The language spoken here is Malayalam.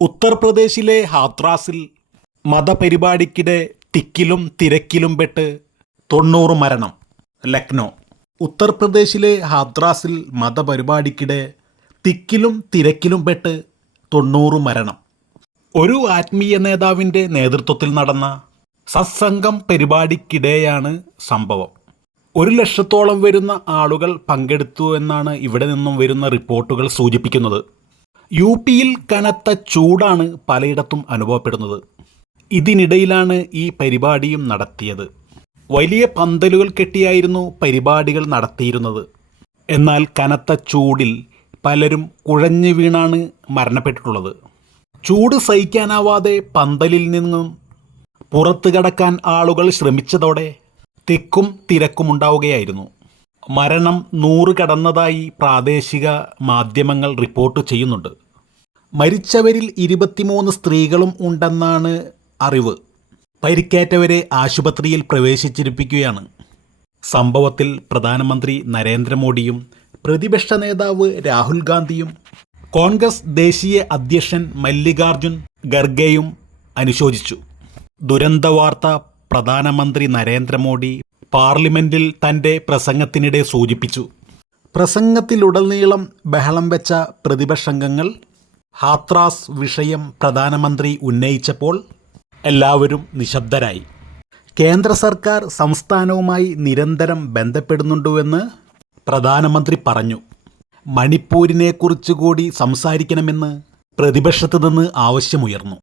ഉത്തർപ്രദേശിലെ ഹാത്രാസിൽ മതപരിപാടിക്കിടെ തിക്കിലും തിരക്കിലും പെട്ട് തൊണ്ണൂറ് മരണം. ലക്നോ. ഉത്തർപ്രദേശിലെ ഹാത്രാസിൽ മതപരിപാടിക്കിടെ തിക്കിലും തിരക്കിലും പെട്ട് തൊണ്ണൂറ് മരണം. ഒരു ആത്മീയ നേതാവിന്റെ നേതൃത്വത്തിൽ നടന്ന സത്സംഗം പരിപാടിക്കിടെയാണ് സംഭവം. ഒരു ലക്ഷത്തോളം വരുന്ന ആളുകൾ പങ്കെടുത്തു എന്നാണ് ഇവിടെ നിന്നും വരുന്ന റിപ്പോർട്ടുകൾ സൂചിപ്പിക്കുന്നത്. യു പിയിൽ കനത്ത ചൂടാണ് പലയിടത്തും അനുഭവപ്പെടുന്നത്. ഇതിനിടയിലാണ് ഈ പരിപാടിയും നടത്തിയത്. വലിയ പന്തലുകൾ കെട്ടിയായിരുന്നു പരിപാടികൾ നടത്തിയിരുന്നത്. എന്നാൽ കനത്ത ചൂടിൽ പലരും കുഴഞ്ഞു വീണാണ് മരണപ്പെട്ടിട്ടുള്ളത്. ചൂട് സഹിക്കാനാവാതെ പന്തലിൽ നിന്നും പുറത്തു കടക്കാൻ ആളുകൾ ശ്രമിച്ചതോടെ തിക്കും തിരക്കുമുണ്ടാവുകയായിരുന്നു മരണം നൂറ് കടന്നതായി പ്രാദേശിക മാധ്യമങ്ങൾ റിപ്പോർട്ട് ചെയ്യുന്നുണ്ട്. മരിച്ചവരിൽ ഇരുപത്തിമൂന്ന് സ്ത്രീകളും ഉണ്ടെന്നാണ് അറിവ്. പരിക്കേറ്റവരെ ആശുപത്രിയിൽ പ്രവേശിച്ചിരിപ്പിക്കുകയാണ്. സംഭവത്തിൽ പ്രധാനമന്ത്രി നരേന്ദ്രമോദിയും പ്രതിപക്ഷ നേതാവ് രാഹുൽ ഗാന്ധിയും കോൺഗ്രസ് ദേശീയ അധ്യക്ഷൻ മല്ലികാർജുൻ ഖർഗെയും അനുശോചിച്ചു. ദുരന്തവാർത്ത പ്രധാനമന്ത്രി നരേന്ദ്രമോദി പാർലമെന്റിൽ തന്റെ പ്രസംഗത്തിനിടെ സൂചിപ്പിച്ചു. പ്രസംഗത്തിലുടനീളം ബഹളം വെച്ച പ്രതിപക്ഷംഗങ്ങൾ ഹാത്രാസ് വിഷയം പ്രധാനമന്ത്രി ഉന്നയിച്ചപ്പോൾ എല്ലാവരും നിശബ്ദരായി. കേന്ദ്ര സർക്കാർ സംസ്ഥാനവുമായി നിരന്തരം ബന്ധപ്പെടുന്നുണ്ടുവെന്ന് പ്രധാനമന്ത്രി പറഞ്ഞു. മണിപ്പൂരിനെക്കുറിച്ച് കൂടി സംസാരിക്കണമെന്ന് പ്രതിപക്ഷത്തു നിന്ന് ആവശ്യമുയർന്നു.